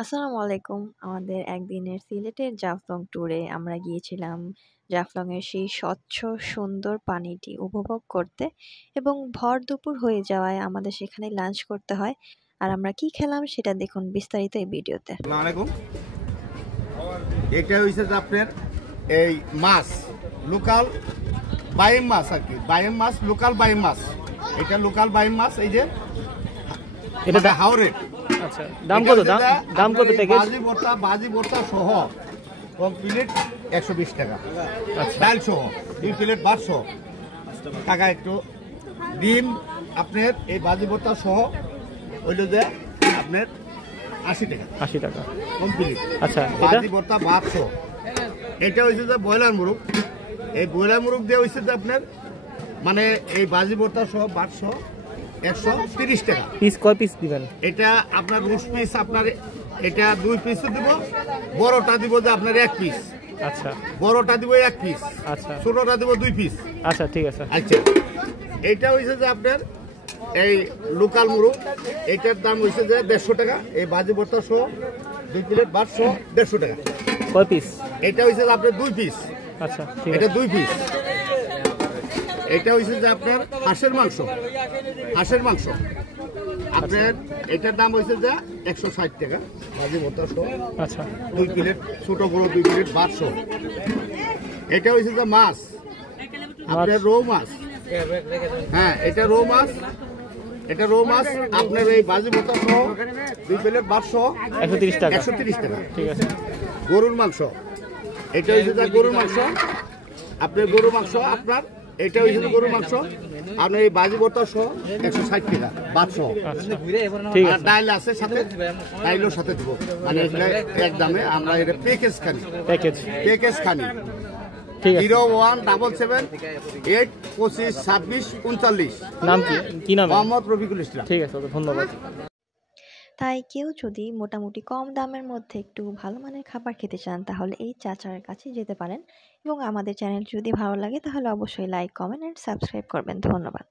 আসসালামু আলাইকুম। আমাদের একদিনের সিলেটের জাফলং ট্যুরে আমরা গিয়েছিলাম জাফলংয়ের সেই স্বচ্ছ সুন্দর পানিটি উপভোগ করতে এবং ভর দুপুর হয়ে যাওয়ায় আমাদের সেখানে লাঞ্চ করতে হয়। আর আমরা কি খেলাম সেটা দেখুন বিস্তারিত এই ভিডিওতে। আসসালামু আলাইকুম। এটা হইছে যে আপনার এই মাছ লোকাল বাইম মাছ আর কি, বাইম মাছ, লোকাল বাইম মাছ। এটা লোকাল বাইম মাছ, এই যে এটা হাওরের। আচ্ছা, দাম কত? দাম কত প্যাকেজ? বাজি ভর্তা সহ কমপ্লিট 120 টাকা। আচ্ছা, ডাল সহ 2 প্লেট ভাত সহ টাকা। একটু ডিম আপনার এই বাজি ভর্তা সহ হইল যে আপনার 80 টাকা। 80 টাকা কমপ্লিট। আচ্ছা, বাজি ভর্তা ভাত সহ। এটা হইছে যে ব্রয়লার মুরগ। এই ব্রয়লার মুরগ দিয়ে হইছে যে আপনার মানে এই বাজি ভর্তা সহ ভাত সহ 130 টাকা। পিস কয় পিস দিবেন? এটা আপনার রোস্ট পিস, আপনার এটা 2 পিস দিব, বড়টা দিব যে আপনার 1 পিস। আচ্ছা, বড়টা দিব 1 পিস, আচ্ছা, ছোটটা দিব 2 পিস। আচ্ছা, ঠিক আছে। আচ্ছা, এইটা হইছে যে আপনার এই লোকাল মুরগ। এইটার দাম হইছে যে 150 টাকা। এই বাজি ভর্তা সহ 2 প্লেট ভাত সহ 150 টাকা। কয় পিস? এটা হইছে যে আপনার 2 পিস। আচ্ছা, ঠিক এটা আছে। 2 পিস। এটা হইছে যে আপনার হাঁসের মাংস। হাঁসের মাংস আপনার এটার দাম হইছে যে 160 টাকা। ভাজি ভর্তা সহ আচ্ছা, 2 প্লেট, ছোট বড় 2 প্লেট ভাত সহ। এটা হইছে যে মাছ, আপনার রৌ মাছ। হ্যাঁ, এটা রৌ মাছ। এটা রৌ মাছ আপনার এই ভাজি ভর্তা সহ 2 প্লেট ভাত সহ 130 টাকা। 130 টাকা। ঠিক আছে। গরুর মাংস। এটা হইছে যে গরুর মাংস। আপনার গরুর মাংস আপনার এটা হইছে যে গরুর মাংস আপনার এই বাজি ভর্তা সহ 160 টাকা ভাত সহ। আচ্ছা, ঠিক আর আছে। ডাল আছে সাথে, ডাইলের সাথে দিব। মানে এগুলা এক দামে আমরা এটা প্যাকেজ খানি। প্যাকেজ প্যাকেজ খানি। ঠিক আছে। 01778252639। নাম কি? কি নাম? মোহাম্মদ রফিকুল ইসলাম। ঠিক আছে, ওকে ধন্যবাদ। তাই কেউ যদি মোটামুটি কম দামের মধ্যে একটু ভালো মানের খাবার খেতে চান তাহলে এই চাচার কাছে যেতে পারেন এবং আমাদের চ্যানেল যদি ভালো লাগে তাহলে অবশ্যই লাইক, কমেন্ট এন্ড সাবস্ক্রাইব করবেন। ধন্যবাদ।